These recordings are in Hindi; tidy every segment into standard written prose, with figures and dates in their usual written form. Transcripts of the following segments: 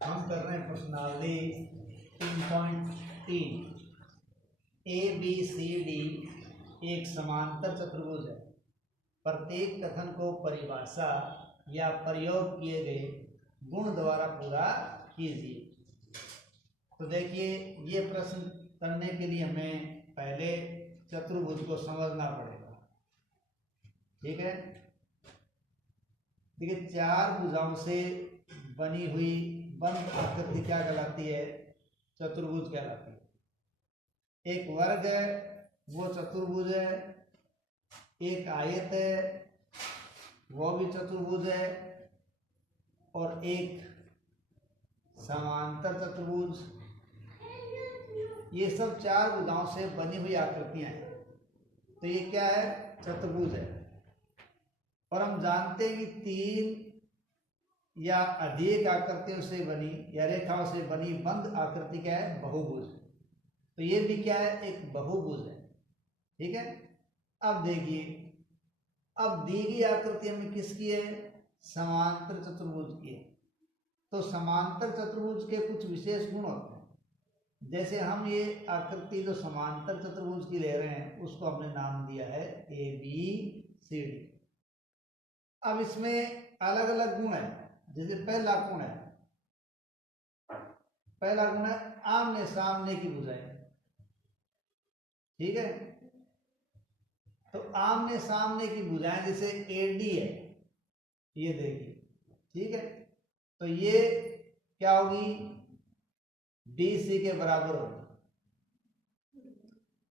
हम कर रहे हैं प्रश्नावली 3.3। ए बी सी डी एक समांतर चतुर्भुज है। प्रत्येक कथन को परिभाषा या प्रयोग किए गए गुण द्वारा पूरा कीजिए। तो देखिए, ये प्रश्न करने के लिए हमें पहले चतुर्भुज को समझना पड़ेगा। ठीक है, देखिए, चार भुजाओं से बनी हुई बंद आकृति क्या कहलाती है? चतुर्भुज कहलाती है। एक वर्ग है, वो चतुर्भुज है। एक आयत है, वो भी चतुर्भुज है। और एक समांतर चतुर्भुज, ये सब चार भुजाओं से बनी हुई आकृतियां हैं। तो ये क्या है? चतुर्भुज है। और हम जानते हैं कि तीन या अधिक आकृतियों से बनी या रेखाओं से बनी बंद आकृति क्या है? बहुभुज। तो ये भी क्या है? एक बहुभुज है। ठीक है, अब देखिए, अब दी गई आकृति हमें किसकी है? समांतर चतुर्भुज की है। तो समांतर चतुर्भुज के कुछ विशेष गुण होते हैं। जैसे हम ये आकृति जो समांतर चतुर्भुज की ले रहे हैं, उसको हमने नाम दिया है ए बी सी डी। अब इसमें अलग अलग गुण है। जैसे पहला गुण है आमने सामने की भुजाएं। ठीक है, तो आमने सामने की भुजाएं जैसे एडी है, ये देखिए। ठीक है, तो ये क्या होगी? BC के बराबर होगी।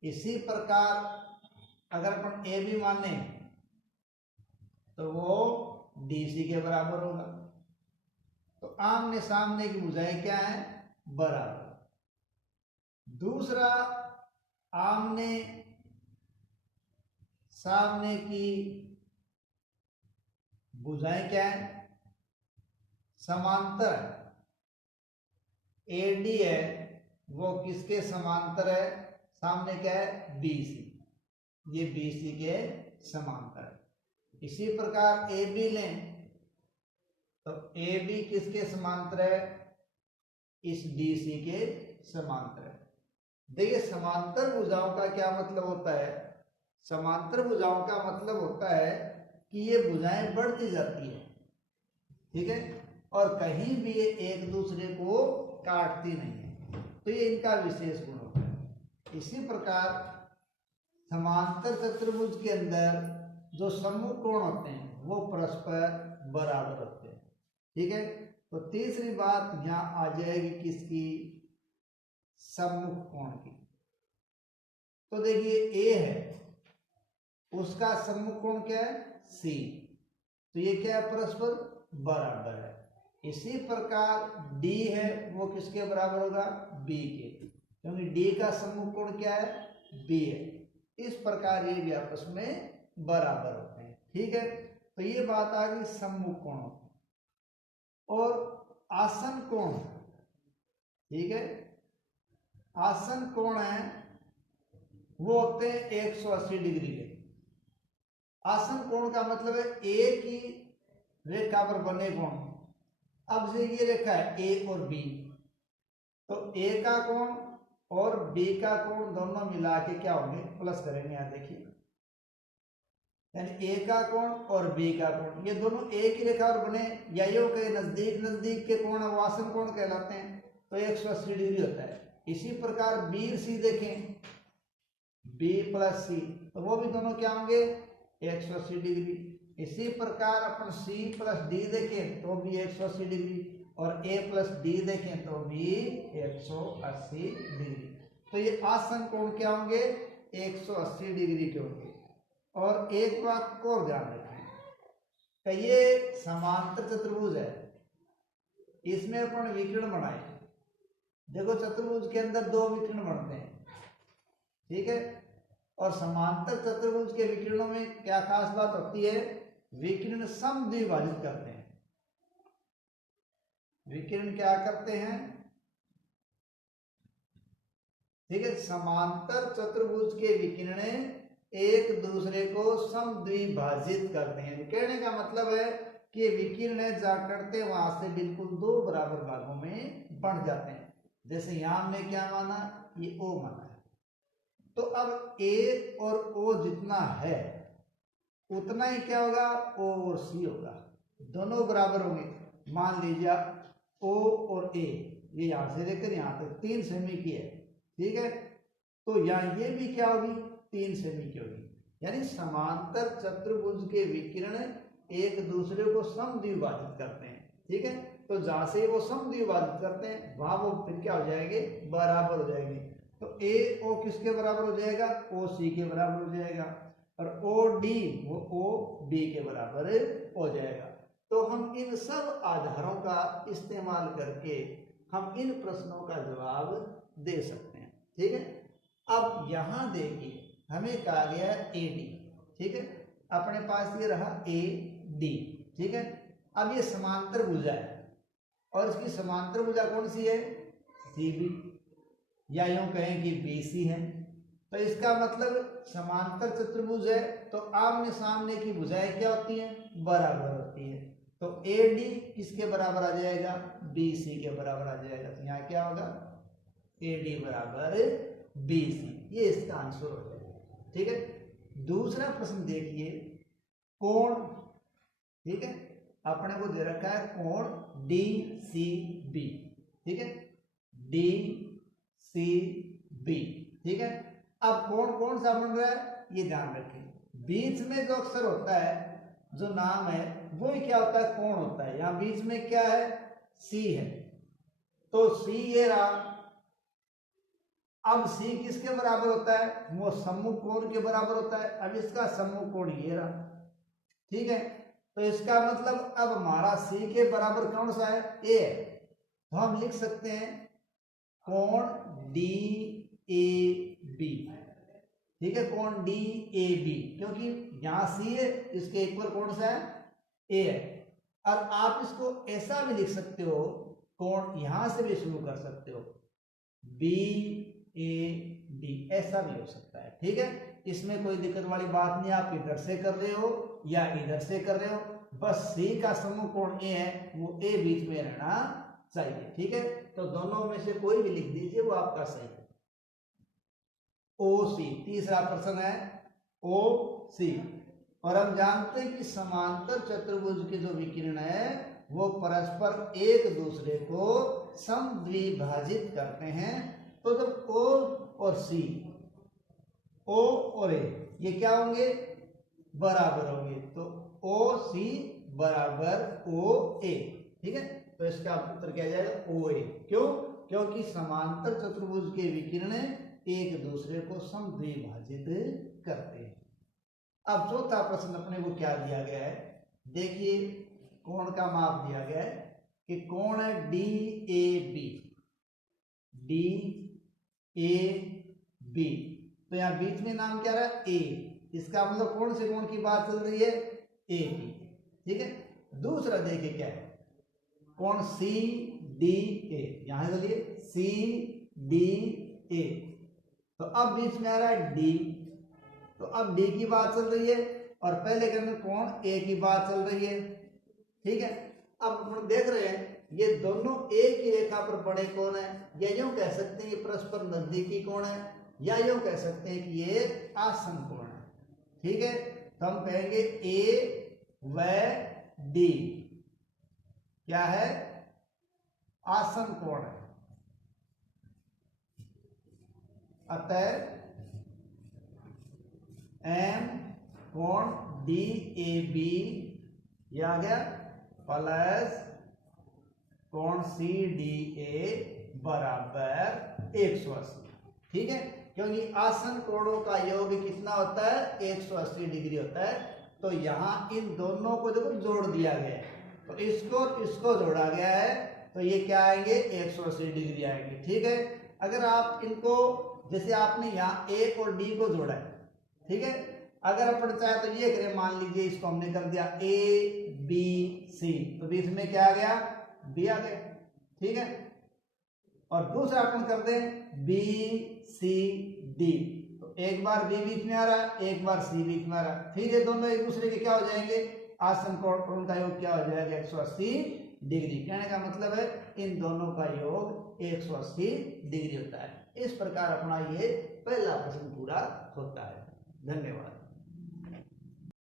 इसी प्रकार अगर अपन ए बी माने तो वो DC के बराबर होगा। तो आमने सामने की भुजाएं क्या है? बराबर। दूसरा, आमने सामने की भुजाएं क्या है? समांतर है। AD है, वो किसके समांतर है? सामने क्या है? BC। ये BC के समांतर है। इसी प्रकार AB लें तो AB किसके समांतर है? इस DC के समांतर है। देखिए, समांतर भुजाओं का क्या मतलब होता है? समांतर भुजाओं का मतलब होता है कि ये भुजाएं बढ़ती जाती है। ठीक है, और कहीं भी ये एक दूसरे को काटती नहीं है। तो ये इनका विशेष गुण होता है। इसी प्रकार समांतर चतुर्भुज के अंदर जो सम्मुख कोण होते हैं वो परस्पर बराबर होते हैं। ठीक है, तो तीसरी बात यहां आ जाएगी किसकी? सम्मुख कोण की। तो देखिए, ए है, उसका सम्मुख कोण क्या है? C। तो ये क्या है? परस्पर बराबर है। इसी प्रकार D है, वो किसके बराबर होगा? B के, क्योंकि D का सम्मुख कोण क्या है? B है। इस प्रकार ये भी आपस में बराबर होते हैं। ठीक है, तो ये बात आ गई सम्मुख कोणों। और आसन कोण, ठीक है, आसन कोण है वो होते हैं 180 डिग्री के। आसन कोण का मतलब है एक ही रेखा पर बने कोण। अब से ये रेखा है A और B, तो A का कोण और B का कोण दोनों मिला के क्या होंगे? प्लस करेंगे। यहां देखिए, यानी A का कोण और B का कोण, ये दोनों एक ही रेखा पर बने या यूं के नजदीक नजदीक के कोण वो आसन कोण कहलाते हैं। तो 180 डिग्री होता है। इसी प्रकार B C देखें, B प्लस C, तो वो भी दोनों क्या होंगे? 180 डिग्री। इसी प्रकार अपन C प्लस D देखें तो भी 180 डिग्री, और A प्लस D देखें तो भी 180 डिग्री। तो ये आसन कोण क्या होंगे? 180 डिग्री के होंगे। और एक बात और ध्यान रखें कि ये समांतर चतुर्भुज है, इसमें अपन विकर्ण बनाए। देखो, चतुर्भुज के अंदर दो विकर्ण बनते हैं। ठीक है, और समांतर चतुर्भुज के विकर्णों में क्या खास बात होती है? विकर्ण समद्विभाजित करते हैं। विकर्ण क्या करते हैं? ठीक है, समांतर चतुर्भुज के विकर्ण एक दूसरे को समद्विभाजित करते हैं। कहने का मतलब है कि विकिरण जा करते वहां से बिल्कुल दो बराबर भागों में बंट जाते हैं। जैसे यहां हमने क्या माना, ये O माना है, तो अब A और O जितना है उतना ही क्या होगा, O और C होगा, दोनों बराबर होंगे। मान लीजिए O और A ये यहां से लेकर यहां तक 3 सेमी की है, ठीक है, तो यहाँ ये भी क्या होगी, 3 सेमी की होगी। यानी समांतर चतुर्भुज के विकिरण एक दूसरे को समद्विभाजित करते हैं, ठीक है। तो जहां से वो समद्विभाजित करते हैं वहां वो फिर क्या हो जाएंगे, बराबर हो जाएंगे। तो ए ओ किसके बराबर हो जाएगा, ओ सी के बराबर हो जाएगा, और ओ डी वो ओ बी के बराबर हो जाएगा। तो हम इन सब आधारों का इस्तेमाल करके हम इन प्रश्नों का जवाब दे सकते हैं, ठीक है। अब यहां देखिए हमें कहा गया है ए डी, ठीक है, अपने पास ये रहा ए डी, ठीक है। अब ये समांतर भुजा है और इसकी समांतर भुजा कौन सी है, सी बी, या यूं कहें कि बी सी है। तो इसका मतलब समांतर चतुर्भुज है तो आमने सामने की भुजाएं क्या होती हैं, बराबर होती है। तो ए डी किसके बराबर आ जाएगा, बी सी के बराबर आ जाएगा। तो यहाँ क्या होगा, ए डी बराबर बी सी, ये इसका आंसर हो जाएगा, ठीक है। दूसरा प्रश्न देखिए, कोण, ठीक है, अपने को दे रखा है कोण डी सी बी, ठीक है, डी सी बी, ठीक है। अब कोण कौन सा बन रहा है ये ध्यान रखें, बीच में जो अक्षर होता है जो नाम है वो ही क्या होता है, कोण होता है। यहां बीच में क्या है, सी है, तो सी ये रहा। अब सी किसके बराबर होता है, वो सम्मुख कोण के बराबर होता है। अब इसका सम्मुख कोण ये रहा, ठीक है। तो इसका मतलब अब हमारा सी के बराबर कौन सा है, ए है। तो हम लिख सकते हैं कोण डी ए बी, ठीक है, कोण डी ए बी, क्योंकि यहां सी है इसके इक्वल कौन सा है, ए है। और आप इसको ऐसा भी लिख सकते हो, कोण यहां से भी शुरू कर सकते हो, बी ए डी, ऐसा भी हो सकता है, ठीक है। इसमें कोई दिक्कत वाली बात नहीं, आप इधर से कर रहे हो या इधर से कर रहे हो, बस सी का समूह कोण ए है, वो ए बीच में रहना चाहिए, ठीक है। तो दोनों में से कोई भी लिख दीजिए, वो आपका सही है। ओ सी, तीसरा प्रश्न है ओ सी। और हम जानते हैं कि समांतर चतुर्भुज के जो विकिरण है वो परस्पर एक दूसरे को समद्विभाजित करते हैं। तो जब ओ और सी, ओ और ए ये क्या होंगे, बराबर होंगे। तो ओ सी बराबर ओ ए, ठीक है। तो इसका उत्तर क्या जाएगा, ओ ए। क्यों, क्योंकि समांतर चतुर्भुज के विकिरण एक दूसरे को समद्विभाजित करते हैं। अब चौथा प्रश्न अपने को क्या दिया गया है, देखिए कोण का माप दिया गया है कि कोण है D A B, D A B, तो यहाँ बीच में नाम क्या रहा है, ए, इसका मतलब कौन से कोण की बात चल रही है, ए बी, ठीक है। दूसरा देखिए क्या है, कोण सी डी ए, यहां चलिए सी डी ए, तो अब बीच में आ रहा है डी, तो अब डी की बात चल रही है और पहले के अंदर कोण ए की बात चल रही है, ठीक है। अब हम देख रहे हैं ये दोनों एक ही रेखा पर बड़े कोण है, या यूं कह सकते हैं ये परस्पर नजदीकी कोण है, या यूं कह सकते हैं कि ये आसन कोण है, ठीक है। तो हम कहेंगे ए व डी क्या है, आसन कोण है। अतः एम कोण डी ए बी ये आ गया प्लस कोण सी डी ए बराबर 180, ठीक है। क्योंकि आसन कोणों का योग कितना होता है, 180 डिग्री होता है। तो यहां इन दोनों को देखो जोड़ दिया गया है, तो इसको जोड़ा गया है, तो ये क्या आएंगे, 180 डिग्री आएंगे, ठीक है। अगर आप इनको जैसे आपने यहाँ ए और डी को जोड़ा है, ठीक है, अगर अपन चाहे तो ये करें, मान लीजिए इसको हमने कर दिया ए बी सी, तो बीच में क्या आ गया, बी आ गया, ठीक है। और दूसरा अपन कर दें बी सी डी, तो एक बार बी बीच में आ रहा है, एक बार सी बीच में आ रहा है, फिर ये दोनों एक दूसरे के क्या हो जाएंगे, आसन कोण का योग क्या हो जाएगा 180 डिग्री। कहने का मतलब है इन दोनों का योग 180 डिग्री होता है। इस प्रकार अपना ये पहला प्रश्न पूरा होता है। धन्यवाद।